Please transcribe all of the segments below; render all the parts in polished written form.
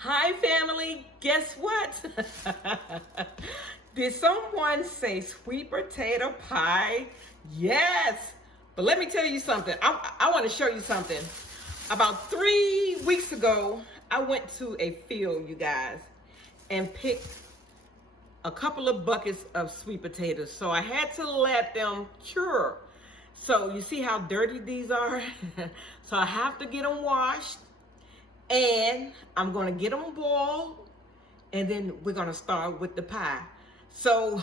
Hi family, guess what? Did someone say sweet potato pie? Yes, but let me tell you something. I want to show you something. About 3 weeks ago, I went to a field, you guys, and picked a couple of buckets of sweet potatoes. So I had to let them cure. So you see how dirty these are? So I have to get them washed. And I'm gonna get them boiled, and then we're gonna start with the pie. So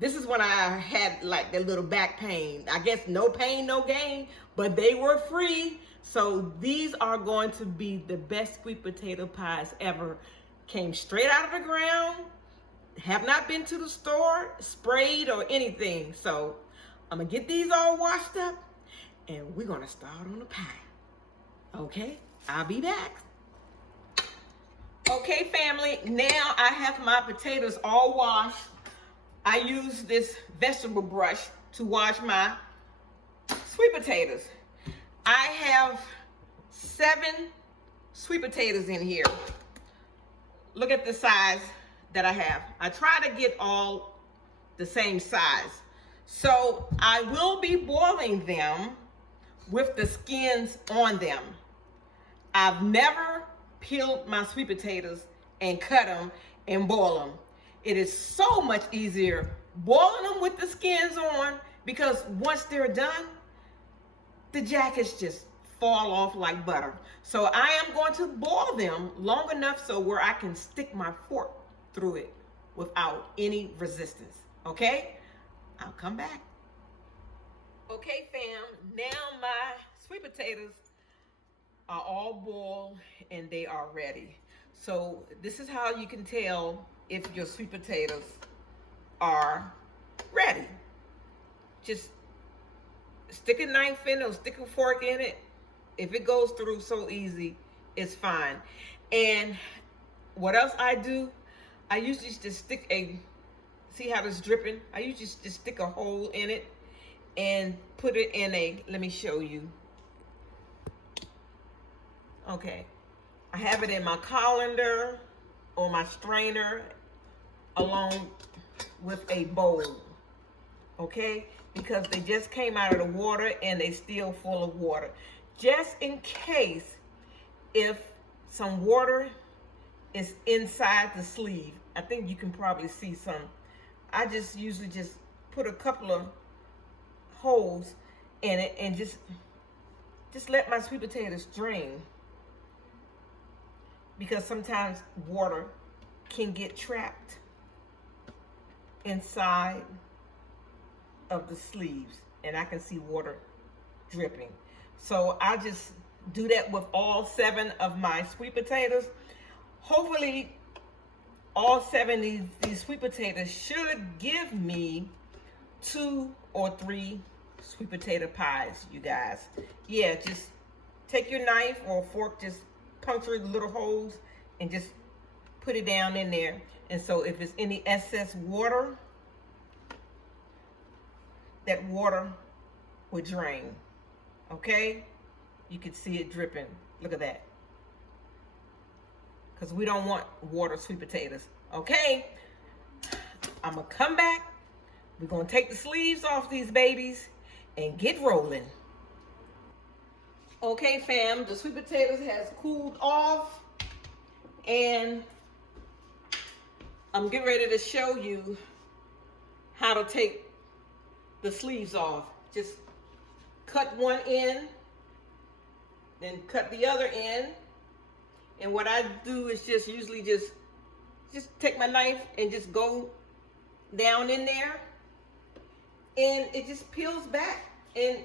this is when I had like that little back pain. I guess no pain, no gain, but they were free. So these are going to be the best sweet potato pies ever. Came straight out of the ground, have not been to the store, sprayed or anything. So I'm gonna get these all washed up, and we're gonna start on the pie. Okay, I'll be back. Okay, family, now I have my potatoes all washed. I use this vegetable brush to wash my sweet potatoes. I have 7 sweet potatoes in here. Look at the size that I have. I try to get all the same size. So I will be boiling them with the skins on them. I've never peeled my sweet potatoes and cut them and boil them. It is so much easier boiling them with the skins on, because once they're done, the jackets just fall off like butter. So I am going to boil them long enough so where I can stick my fork through it without any resistance. Okay? I'll come back. Okay, fam, now my sweet potatoes are all boiled and they are ready. So this is how you can tell if your sweet potatoes are ready. Just stick a knife in or stick a fork in it. If it goes through so easy, it's fine. And what else I do, I usually just stick see how it's dripping? I usually just stick a hole in it and put it in let me show you. Okay, I have it in my colander or my strainer along with a bowl, okay? Because they just came out of the water and they still full of water. Just in case if some water is inside the sleeve. I think you can probably see some. I just usually just put a couple of holes in it and just let my sweet potatoes drain. Because sometimes water can get trapped inside of the sleeves and I can see water dripping. So I just do that with all 7 of my sweet potatoes. Hopefully all 7 of these sweet potatoes should give me 2 or 3 sweet potato pies, you guys. Yeah, just take your knife or fork, just puncture the little holes and just put it down in there. And so if there's any excess water, that water will drain. Okay? You can see it dripping. Look at that. Because we don't want water sweet potatoes. Okay? I'm going to come back. We're going to take the sleeves off these babies and get rolling. Okay, fam, the sweet potatoes has cooled off, and I'm getting ready to show you how to take the sleeves off. Just cut one end, then cut the other end. And what I do is just usually just take my knife and just go down in there, and it just peels back, and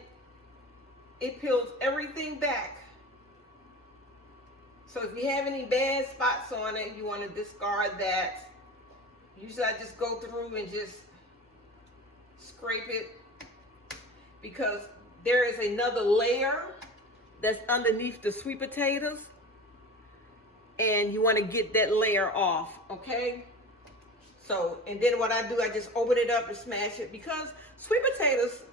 it peels everything back. So if you have any bad spots on it, you want to discard that. Usually I just go through and just scrape it, because there is another layer that's underneath the sweet potatoes, and you want to get that layer off, okay? So, and then what I do, I just open it up and smash it, because sweet potatoes,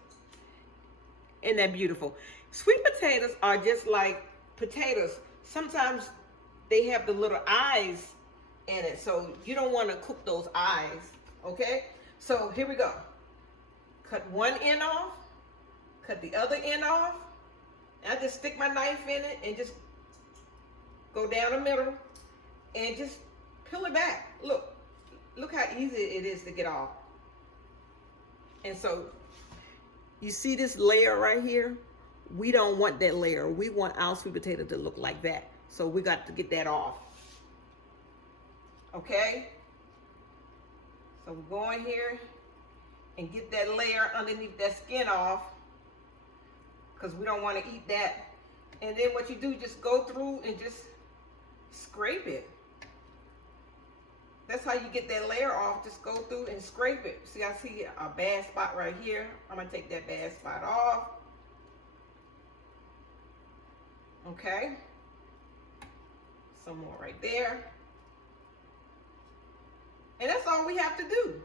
isn't that beautiful? Sweet potatoes are just like potatoes. Sometimes they have the little eyes in it. So you don't want to cook those eyes, okay? So here we go. Cut one end off, cut the other end off, and I just stick my knife in it and just go down the middle and just peel it back. Look how easy it is to get off. And so you see this layer right here? We don't want that layer. We want our sweet potato to look like that. So we got to get that off. Okay? So we go in here and get that layer underneath that skin off, because we don't want to eat that. And then what you do, just go through and just scrape it. That's how you get that layer off. Just go through and scrape it. See, I see a bad spot right here. I'm going to take that bad spot off. Okay. Some more right there. And that's all we have to do.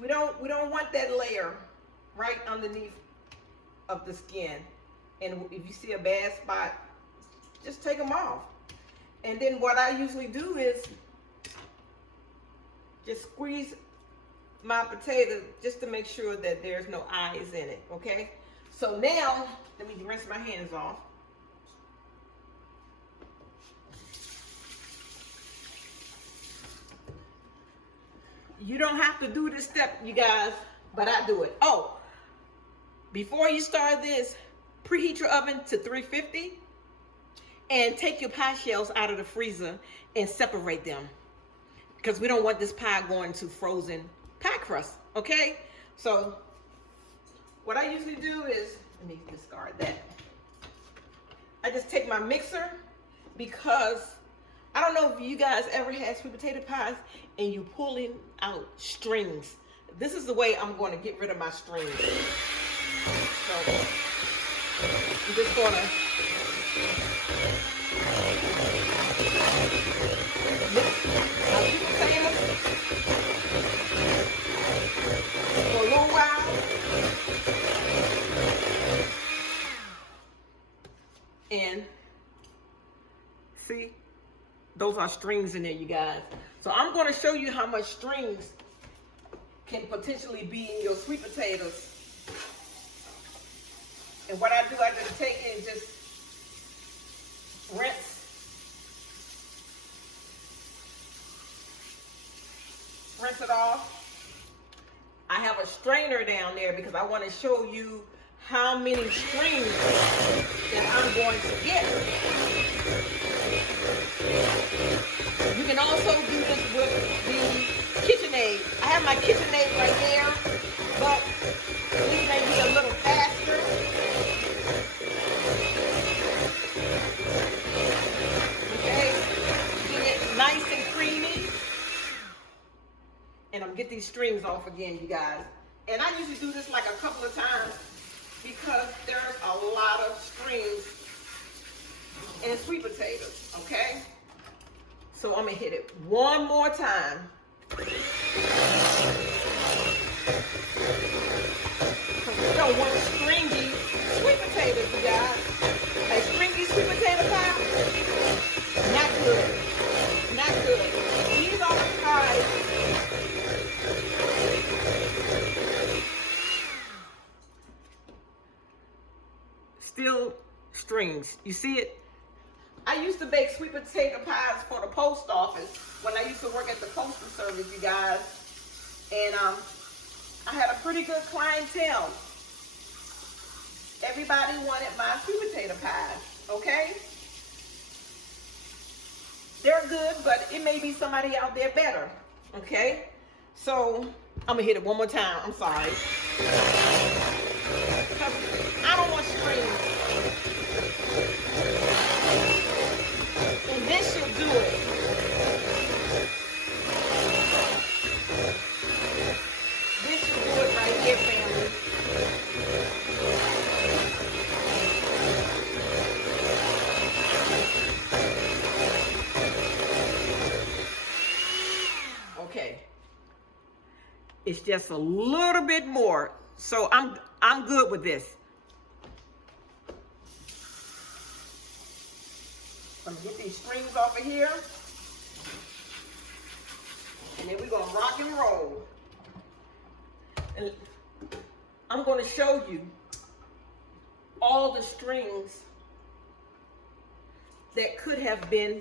We don't want that layer right underneath of the skin. And if you see a bad spot, just take them off. And then what I usually do is just squeeze my potato just to make sure that there's no eyes in it, okay? So now, let me rinse my hands off. You don't have to do this step, you guys, but I do it. Oh, before you start this, preheat your oven to 350 and take your pie shells out of the freezer and separate them, because we don't want this pie going to frozen pie crust, okay? So what I usually do is, let me discard that. I just take my mixer, because I don't know if you guys ever had sweet potato pies and you pulling out strings. This is the way I'm going to get rid of my strings. So I'm just going to mix my sweet potatoes for a little while. And see, those are strings in there, you guys. So I'm going to show you how much strings can potentially be in your sweet potatoes. And what I do, I just take it and just rinse. Rinse it off. I have a strainer down there because I want to show you how many strings that I'm going to get. You can also do this with the KitchenAid. I have my KitchenAid right there, but this may be a little faster. Okay, get it nice and creamy. And I'm gonna get these strings off again, you guys. And I usually do this like a couple of times because there's a lot of strings in sweet potatoes, okay? So I'm gonna hit it one more time. Because we don't want stringy sweet potatoes, you guys. A stringy sweet potato pie, not good. Not good. These are the pies. Still strings. You see it? I used to bake sweet potato pies for the post office when I used to work at the postal service, you guys. And I had a pretty good clientele. Everybody wanted my sweet potato pies, okay? They're good, but it may be somebody out there better, okay? So I'm gonna hit it one more time. I'm sorry. I don't want strings. And this should do it. This should do it right here, family. Okay. It's just a little bit more. So I'm good with this. I'm gonna get these strings off of here. And then we're gonna rock and roll. And I'm gonna show you all the strings that could have been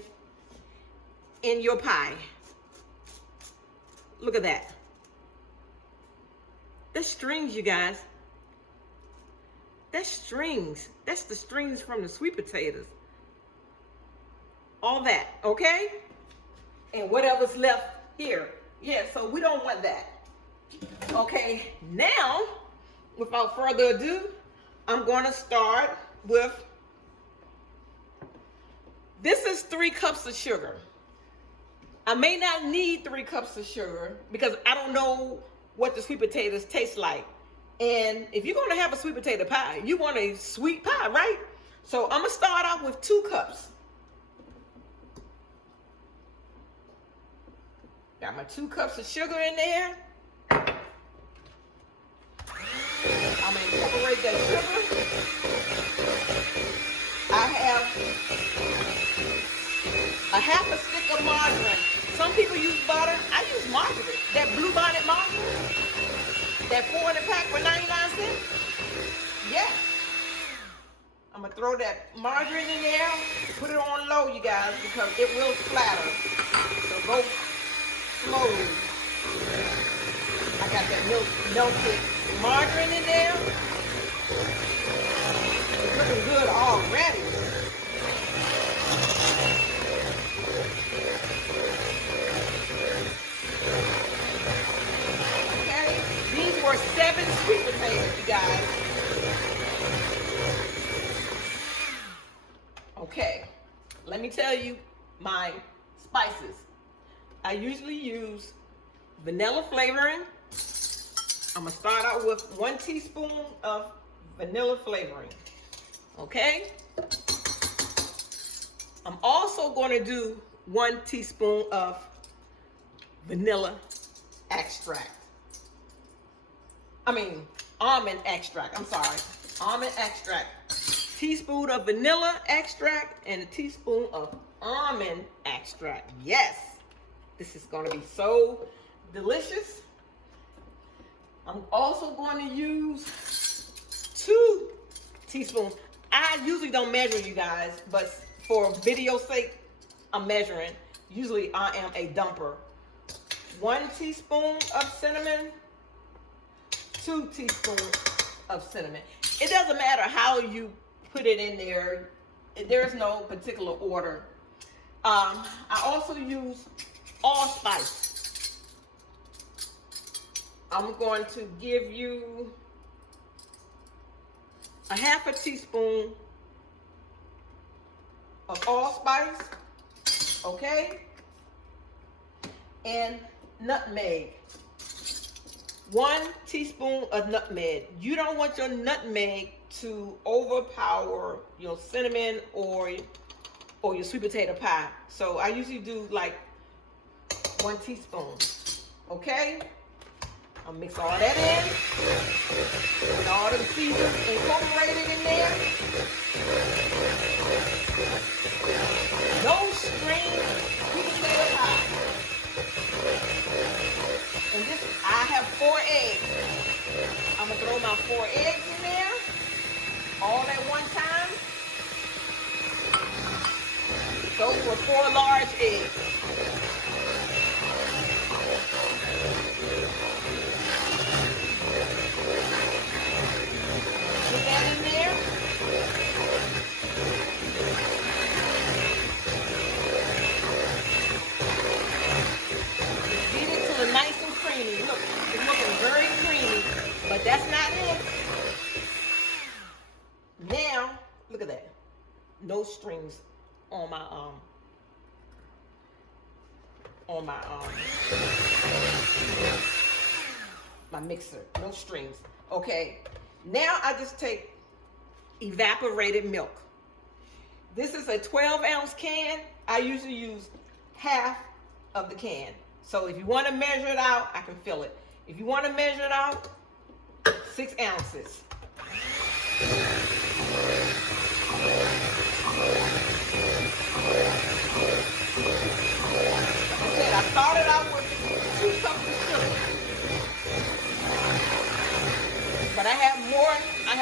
in your pie. Look at that. That's strings, you guys. That's strings. That's the strings from the sweet potatoes. All that, okay? And whatever's left here. Yeah, so we don't want that. Okay, now, without further ado, I'm going to start with, this is 3 cups of sugar. I may not need 3 cups of sugar because I don't know what the sweet potatoes taste like. And if you're going to have a sweet potato pie, you want a sweet pie, right? So I'm going to start out with 2 cups. Got my 2 cups of sugar in there. I'm going to incorporate that sugar. I have a half a stick of margarine. Some people use butter. I use margarine. That Blue Bonnet margarine. That 4 in a pack for 99 cents. Yeah. I'm going to throw that margarine in there. Put it on low, you guys, because it will splatter. So go slowly. I got that melted margarine in there. It's looking good already. Okay, these were 7 sweet potatoes, you guys. Okay, let me tell you my spices. I usually use vanilla flavoring. I'm gonna start out with 1 teaspoon of vanilla flavoring. Okay? I'm also gonna do 1 teaspoon of vanilla extract. Almond extract, I'm sorry. Almond extract. Teaspoon of vanilla extract and a teaspoon of almond extract. Yes, this is gonna be so delicious. I'm also going to use 2 teaspoons. I usually don't measure, you guys, but for video sake, I'm measuring. Usually I am a dumper. 1 teaspoon of cinnamon, 2 teaspoons of cinnamon. It doesn't matter how you put it in there. There's no particular order. I also use allspice. I'm going to give you a half a teaspoon of allspice, okay? And nutmeg. 1 teaspoon of nutmeg. You don't want your nutmeg to overpower your cinnamon or your sweet potato pie. So I usually do like 1 teaspoon, okay? I'll mix all that in. With all the seasons incorporated in there. No string sweet potato pie. And this, I have 4 eggs. I'm gonna throw my 4 eggs in there, all at one time. Those were 4 large eggs. Put that in there. Beat it till it's nice and creamy. Look, it's looking very creamy, but that's not it. Now, look at that. No strings on my my mixer. No strings. Okay. Now I just take evaporated milk. This is a 12-ounce can. I usually use half of the can. So if you want to measure it out, I can fill it. If you want to measure it out, 6 ounces.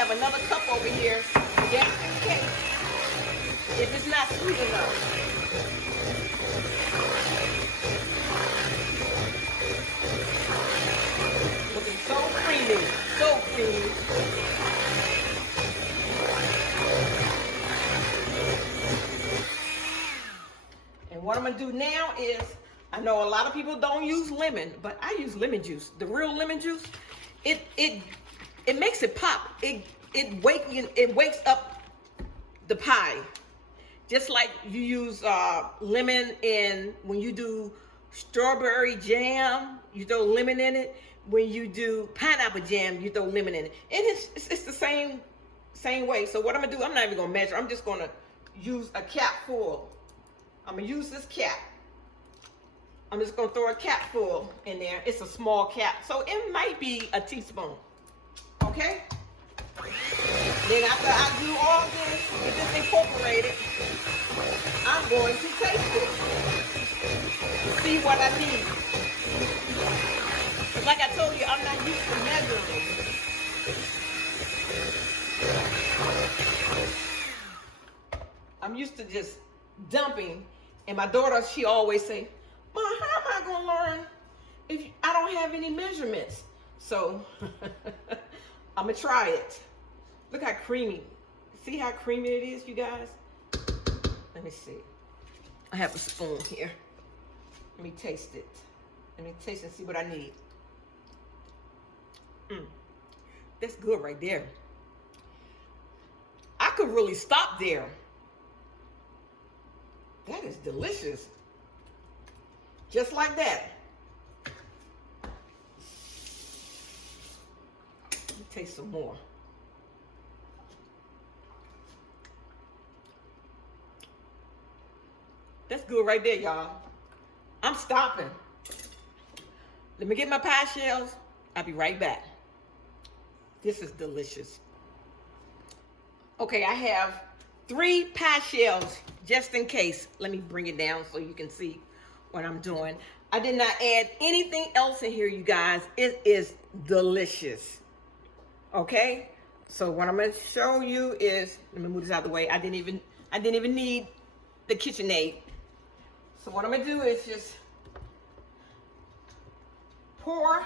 have another cup over here just in case if it's not sweet enough. Looking so creamy, so creamy. And what I'm gonna do now is, I know a lot of people don't use lemon, but I use lemon juice. The real lemon juice, it makes it pop. It wakes up the pie. Just like you use lemon in when you do strawberry jam, you throw lemon in it. When you do pineapple jam, you throw lemon in it. And it's the same way. So what I'm gonna do, I'm not even gonna measure. I'm just gonna use a cap full. I'm gonna use this cap. I'm just gonna throw a cap full in there. It's a small cap, so it might be a teaspoon. Okay? Then after I do all this, get this incorporated, I'm going to taste it to see what I need. Because like I told you, I'm not used to measuring. I'm used to just dumping. And my daughter, she always say, Mom, how am I going to learn if I don't have any measurements? So I'm going to try it. Look how creamy. See how creamy it is, you guys? Let me see. I have a spoon here. Let me taste it. Let me taste and see what I need. That's good right there. I could really stop there. That is delicious. Just like that. Let me taste some more. That's good right there, y'all. I'm stopping. Let me get my pie shells. I'll be right back. This is delicious. Okay, I have 3 pie shells just in case. Let me bring it down so you can see what I'm doing. I did not add anything else in here, you guys. It is delicious. Okay? So what I'm going to show you is, let me move this out of the way. I didn't even need the KitchenAid. So what I'm going to do is just pour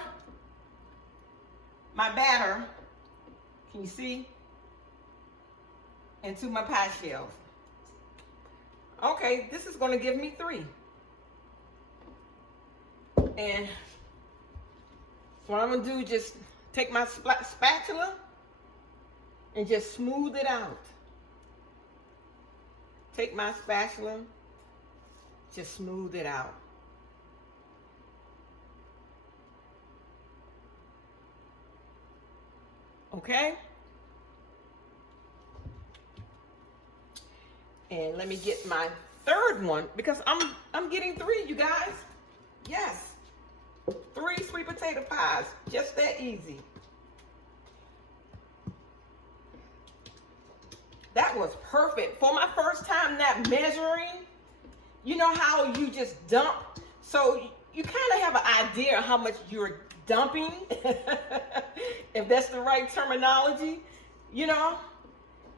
my batter, can you see, into my pie shells. Okay, this is going to give me 3. And what I'm going to do, just take my spatula and just smooth it out. Take my spatula, just smooth it out. Okay? And let me get my 3rd one, because I'm getting 3, you guys. Yes. 3 sweet potato pies. Just that easy. That was perfect. For my first time not measuring, you know how you just dump? So you kind of have an idea of how much you're dumping, if that's the right terminology, you know?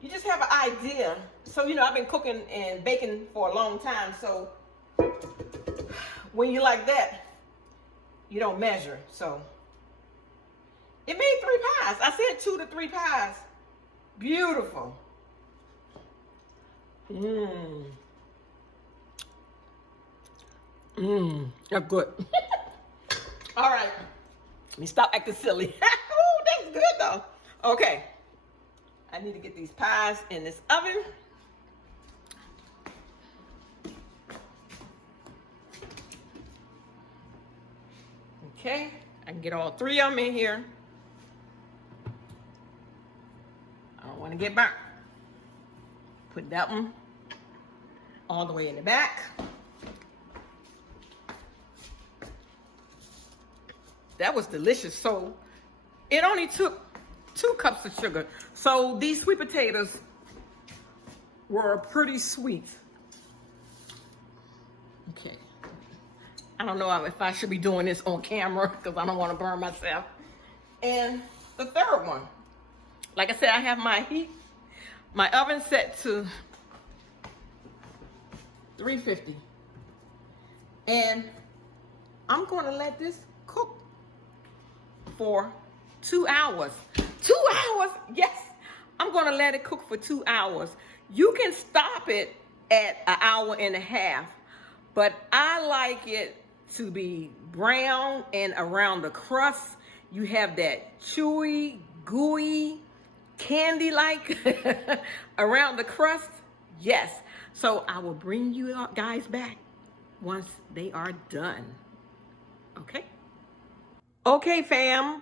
You just have an idea. So, you know, I've been cooking and baking for a long time. So when you like that, you don't measure. So it made 3 pies. I said 2 to 3 pies. Beautiful. That's good. All right. Let me stop acting silly. Oh, that's good though. Okay. I need to get these pies in this oven. Okay. I can get all 3 of them in here. I don't want to get burnt. Put that one all the way in the back. That was delicious. So it only took 2 cups of sugar. So these sweet potatoes were pretty sweet. Okay. I don't know if I should be doing this on camera because I don't want to burn myself. And the 3rd one like I said, I have my oven set to 350. And I'm going to let this cook for 2 hours. 2 hours? Yes. I'm going to let it cook for 2 hours. You can stop it at 1.5 hours, but I like it to be brown and around the crust. You have that chewy, gooey, candy-like around the crust. Yes. So I will bring you guys back once they are done. Okay? Okay, fam.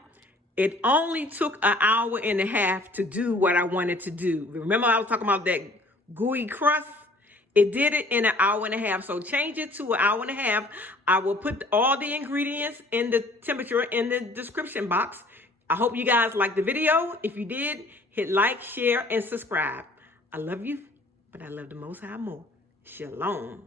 It only took 1.5 hours to do what I wanted to do. Remember I was talking about that gooey crust? It did it in 1.5 hours. So change it to 1.5 hours. I will put all the ingredients in the temperature in the description box. I hope you guys liked the video. If you did, hit like, share, and subscribe. I love you, but I love the Most High more. Shalom.